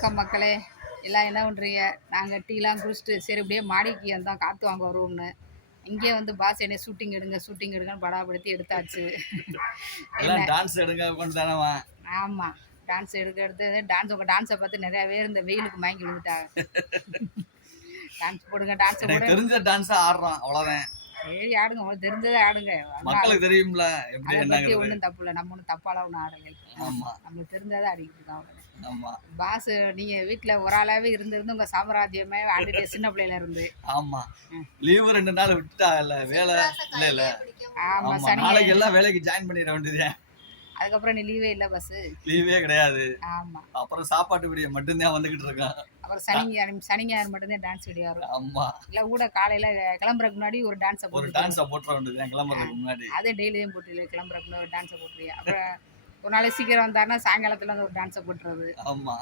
வணக்கம் மக்களே, எல்லாம் என்ன பண்ணுறீங்க? நாங்கள் டீலாம் குடிச்சிட்டு சரி அப்படியே மாடிக்கு வந்தோம் காற்று வாங்க வருவோம்னு. இங்கே வந்து பாஸ் என்னை ஷூட்டிங் எடுங்கன்னு படாப்படுத்தி எடுத்தாச்சு. எல்லாம் டான்ஸ் எடுங்க கொண்டு தானவா? ஆமாம், டான்ஸ் எடுத்து உங்கள் டான்ஸை பார்த்து நிறையா பேர் இந்த வெயிலுக்கு மயங்கி விழுந்துட்டாங்க. டான்ஸ் போடுங்க, டான்ஸ் போடுங்க. தெரிஞ்ச டான்ஸாக ஆடுறோம், அவ்வளோதான். சரி ஆடுங்க, உங்களுக்கு தெரிஞ்சதை ஆடுங்க. மக்களுக்கு தெரியும்ல எப்படி என்ன. ஒன்றும் தப்பு இல்லை, நம்ம ஒன்றும் தப்பால ஒன்றும் ஆடலை. ஆமாம், நம்மளுக்கு தெரிஞ்சதை ஆடிக்கிட்டு இருக்கோம். ஆமா பாஸ், நீங்க வீட்டுல ஒரு ஆளாவே இருந்து உங்க சாம்ராஜ்யமே ஆண்டுட்டு சின்ன பிள்ளையில இருந்து. ஆமா, லீவு 2 நாள் விட்டுட்டா இல்ல, வேலை இல்ல. ஆமா, நாளைக்கு எல்லாம் வேலைக்கு ஜாயின் பண்ணிட வேண்டியது. அதுக்கப்புறம் நீ லீவே இல்ல பஸ், லீவே கிடையாது. ஆமா, அப்புறம் சாப்பாட்டு வீடியோ மட்டும்தான் வந்துகிட்டு இருக்கான். அப்புறம் சனிஞாயிறு மட்டும்தான் டான்ஸ் வீடியோ வரும். ஆமா, இல்ல கூட காலையில கிளம்புறதுக்கு முன்னாடி ஒரு டான்ஸை போட்டுற வேண்டியது. கிளம்புறதுக்கு முன்னாடி அதே டெய்லியும் போட்டு கிளம்புறதுக்கு முன்னாடி ஒரு டான்ஸை போட்டுருவியா. அப்புறம் ஒரு நாளைக்கு சீக்கிரம் வந்தாருன்னா சாயங்காலத்துல வந்து ஒரு டான்ஸை போட்டுறது. ஆமா,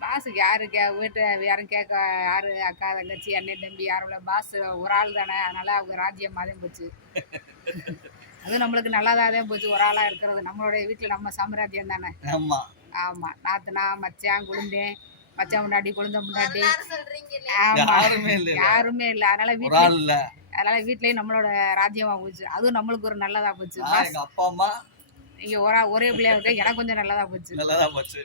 பாஸுக்கு யாரு வீட்டை யாரும் கேட்க, யாரு அக்கா தங்கச்சி அண்ணன் தம்பி யாரும் இல்லை, பாஸ் ஒரு ஆள் தானே, அதனால அவங்க ராஜ்யமாக போச்சு. அதுவும் நம்மளுக்கு நல்லாதான் போச்சு, ஒரு ஆளா இருக்கிறது. நம்மளுடைய வீட்டுல நம்ம சாம்ராஜ்யம் தானே. ஆமா ஆமா, நாத்துனா மச்சான் குழுந்தேன், மச்சான் முன்னாடி குழுந்த முன்னாடி யாருமே இல்லை. அதனால வீட்லயும் நம்மளோட ராஜ்யமா போச்சு. அதுவும் நம்மளுக்கு ஒரு நல்லதா போச்சு. அப்பா அம்மா இங்க ஒரே பிள்ளையா இருக்க எனக்கு கொஞ்சம் நல்லதா போச்சு.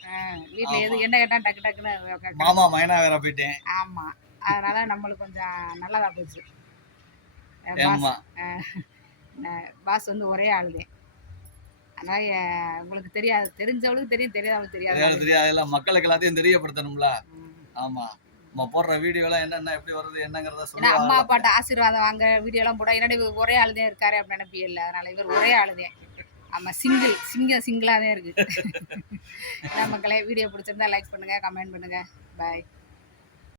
வீட்டுல எது என்ன கேட்டா டக்கு டக்குன்னு மாமா மைனா வேற போயிட்டேன். ஆமா, அதனால நம்மளுக்கு கொஞ்சம் நல்லதா போச்சு. பாஸ் வந்து ஒரே ஆளுதேன். அதனால உங்களுக்கு தெரிஞ்சவளுக்கு தெரியும், தெரியாதவளுக்கு தெரியாது. மக்களுக்கு எல்லாத்தையும் தெரியப்படுத்தணும்ல. ஆமா, நம்ம போடுற வீடியோ எல்லாம் என்னென்ன எப்படி வருது என்னங்கறத சொல்லுங்க. அம்மா அப்பாட்ட ஆசீர்வாதம் வாங்க வீடியோ எல்லாம் போட என்னடி ஒரே ஆளுதே இருக்காரு அப்படின்னு நினைப்பியல்ல. அதனால இவர் ஒரே ஆளுதே. ஆமா, சிங்கிளாக தான் இருக்கு. மக்களே, வீடியோ பிடிச்சிருந்தா லைக் பண்ணுங்க, கமெண்ட் பண்ணுங்க. பாய்.